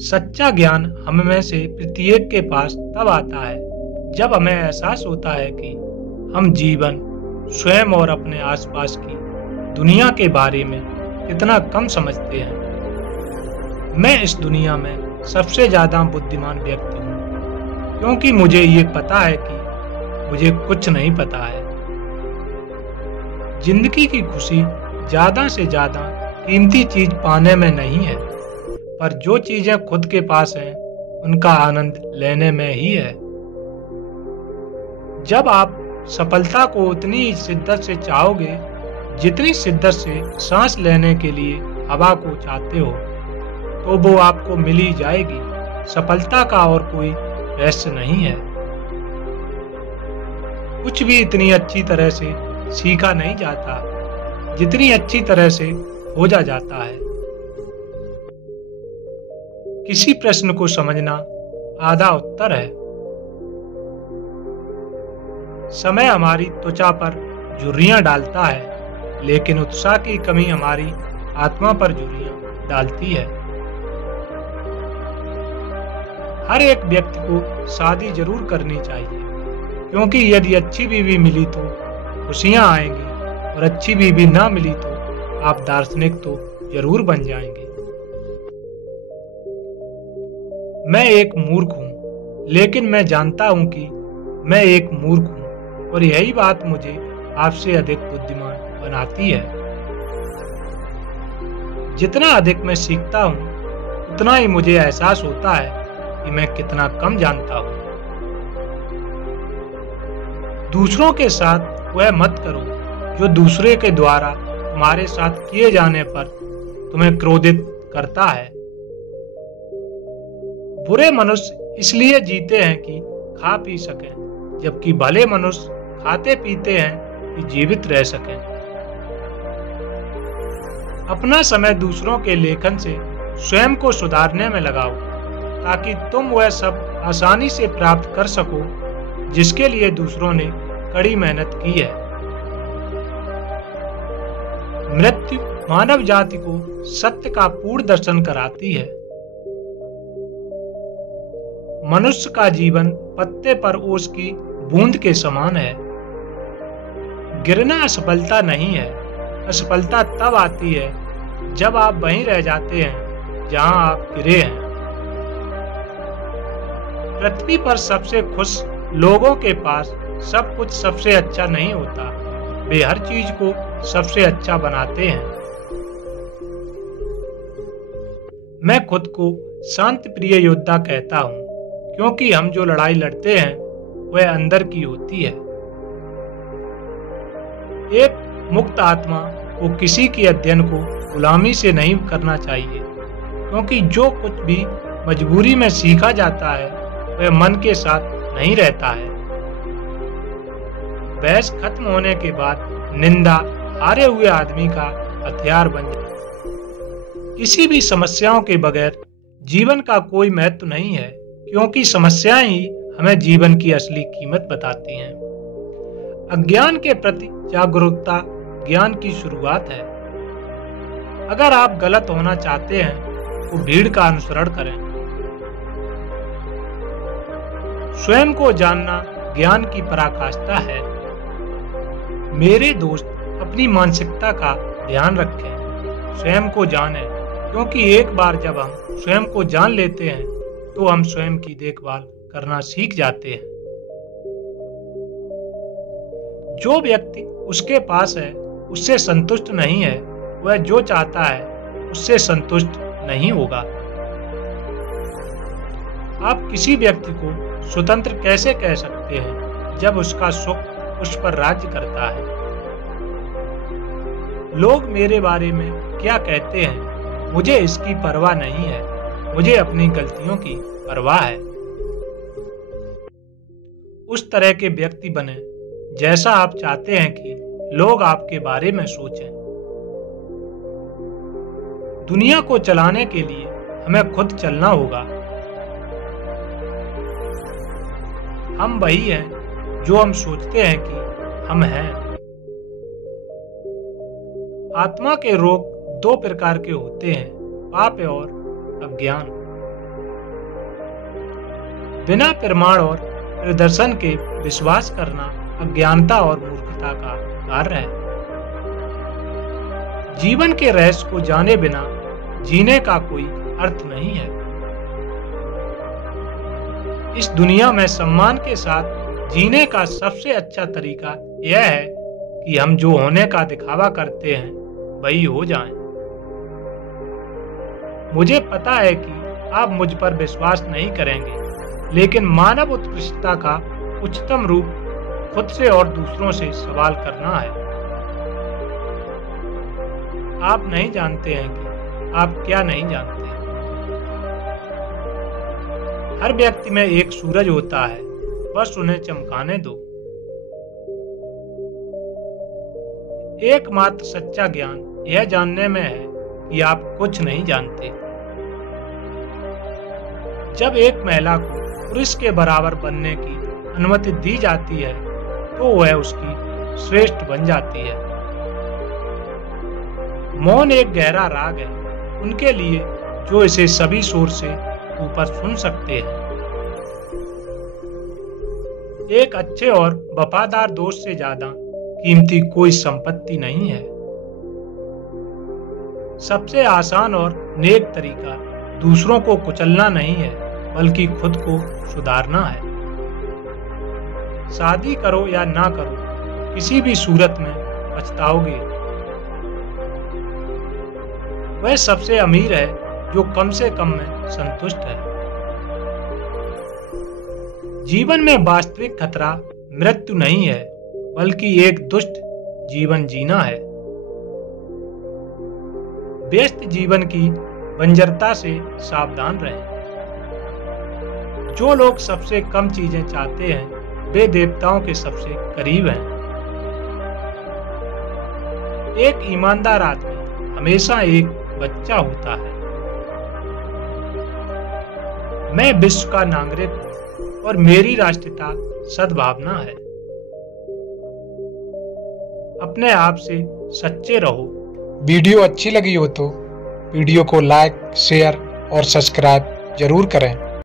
सच्चा ज्ञान हम में से प्रत्येक के पास तब आता है जब हमें एहसास होता है कि हम जीवन, स्वयं और अपने आसपास की दुनिया के बारे में कितना कम समझते हैं। मैं इस दुनिया में सबसे ज़्यादा बुद्धिमान व्यक्ति हूँ क्योंकि मुझे ये पता है कि मुझे कुछ नहीं पता है। जिंदगी की खुशी ज़्यादा से ज़्यादा कीमती चीज़ पाने में नहीं है, पर जो चीजें खुद के पास हैं उनका आनंद लेने में ही है। जब आप सफलता को उतनी शिद्दत से चाहोगे जितनी शिद्दत से सांस लेने के लिए हवा को चाहते हो, तो वो आपको मिल ही जाएगी। सफलता का और कोई रहस्य नहीं है। कुछ भी इतनी अच्छी तरह से सीखा नहीं जाता जितनी अच्छी तरह से खोजा जाता है। किसी प्रश्न को समझना आधा उत्तर है। समय हमारी त्वचा पर झुर्रियां डालता है, लेकिन उत्साह की कमी हमारी आत्मा पर झुर्रियां डालती है। हर एक व्यक्ति को शादी जरूर करनी चाहिए, क्योंकि यदि अच्छी बीवी मिली तो खुशियां आएंगी, और अच्छी बीवी ना मिली तो आप दार्शनिक तो जरूर बन जाएंगे। मैं एक मूर्ख हूँ, लेकिन मैं जानता हूँ कि मैं एक मूर्ख हूँ, और यही बात मुझे आपसे अधिक बुद्धिमान बनाती है। जितना अधिक मैं सीखता हूँ, उतना ही मुझे एहसास होता है कि मैं कितना कम जानता हूँ। दूसरों के साथ वह मत करो जो दूसरे के द्वारा तुम्हारे साथ किए जाने पर तुम्हें क्रोधित करता है। बुरे मनुष्य इसलिए जीते हैं कि खा पी सकें, जबकि भले मनुष्य खाते पीते हैं कि जीवित रह सकें। अपना समय दूसरों के लेखन से स्वयं को सुधारने में लगाओ, ताकि तुम वह सब आसानी से प्राप्त कर सको जिसके लिए दूसरों ने कड़ी मेहनत की है। मृत्यु मानव जाति को सत्य का पूर्ण दर्शन कराती है। मनुष्य का जीवन पत्ते पर ओस की बूंद के समान है। गिरना असफलता नहीं है। असफलता तब आती है जब आप वहीं रह जाते हैं जहां आप गिरे हैं। पृथ्वी पर सबसे खुश लोगों के पास सब कुछ सबसे अच्छा नहीं होता। वे हर चीज को सबसे अच्छा बनाते हैं। मैं खुद को शांति प्रिय योद्धा कहता हूँ, क्योंकि हम जो लड़ाई लड़ते हैं वह अंदर की होती है। एक मुक्त आत्मा को किसी के अध्ययन को गुलामी से नहीं करना चाहिए, क्योंकि जो कुछ भी मजबूरी में सीखा जाता है वह मन के साथ नहीं रहता है। बहस खत्म होने के बाद निंदा हारे हुए आदमी का हथियार बन जाती है। किसी भी समस्याओं के बगैर जीवन का कोई महत्व नहीं है, क्योंकि समस्याएं ही हमें जीवन की असली कीमत बताती हैं। अज्ञान के प्रति जागरूकता ज्ञान की शुरुआत है। अगर आप गलत होना चाहते हैं तो भीड़ का अनुसरण करें। स्वयं को जानना ज्ञान की पराकाष्ठा है। मेरे दोस्त, अपनी मानसिकता का ध्यान रखें, स्वयं को जानें, क्योंकि एक बार जब हम स्वयं को जान लेते हैं तो हम स्वयं की देखभाल करना सीख जाते हैं। जो व्यक्ति उसके पास है उससे संतुष्ट नहीं है, वह जो चाहता है उससे संतुष्ट नहीं होगा। आप किसी व्यक्ति को स्वतंत्र कैसे कह सकते हैं जब उसका सुख उस पर राज्य करता है? लोग मेरे बारे में क्या कहते हैं, मुझे इसकी परवाह नहीं है। मुझे अपनी गलतियों की परवाह है। उस तरह के व्यक्ति बने जैसा आप चाहते हैं कि लोग आपके बारे में सोचें। दुनिया को चलाने के लिए हमें खुद चलना होगा। हम वही हैं जो हम सोचते हैं कि हम हैं। आत्मा के रोग दो प्रकार के होते हैं, पाप और अज्ञान। बिना प्रमाण और प्रदर्शन के विश्वास करना अज्ञानता और मूर्खता का कार्य है। जीवन के रहस्य को जाने बिना जीने का कोई अर्थ नहीं है। इस दुनिया में सम्मान के साथ जीने का सबसे अच्छा तरीका यह है कि हम जो होने का दिखावा करते हैं वही हो जाएं। मुझे पता है कि आप मुझ पर विश्वास नहीं करेंगे, लेकिन मानव उत्कृष्टता का उच्चतम रूप खुद से और दूसरों से सवाल करना है। आप नहीं जानते हैं कि आप क्या नहीं जानते। हर व्यक्ति में एक सूरज होता है, बस उन्हें चमकाने दो। एकमात्र सच्चा ज्ञान यह जानने में है कि आप कुछ नहीं जानते। जब एक महिला को पुरुष के बराबर बनने की अनुमति दी जाती है तो वह उसकी श्रेष्ठ बन जाती है। मौन एक गहरा राग है उनके लिए जो इसे सभी शोर से ऊपर सुन सकते हैं। एक अच्छे और वफादार दोस्त से ज्यादा कीमती कोई संपत्ति नहीं है। सबसे आसान और नेक तरीका दूसरों को कुचलना नहीं है, बल्कि खुद को सुधारना है। शादी करो या ना करो, किसी भी सूरत में पछताओगे। वह सबसे अमीर है जो कम से कम में संतुष्ट है। जीवन में वास्तविक खतरा मृत्यु नहीं है, बल्कि एक दुष्ट जीवन जीना है। व्यस्त जीवन की बंजरता से सावधान रहें। जो लोग सबसे कम चीजें चाहते हैं वे देवताओं के सबसे करीब हैं। एक ईमानदार आदमी हमेशा एक बच्चा होता है। मैं विश्व का नागरिक हूं और मेरी राष्ट्रीयता सद्भावना है। अपने आप से सच्चे रहो। वीडियो अच्छी लगी हो तो वीडियो को लाइक, शेयर और सब्सक्राइब जरूर करें।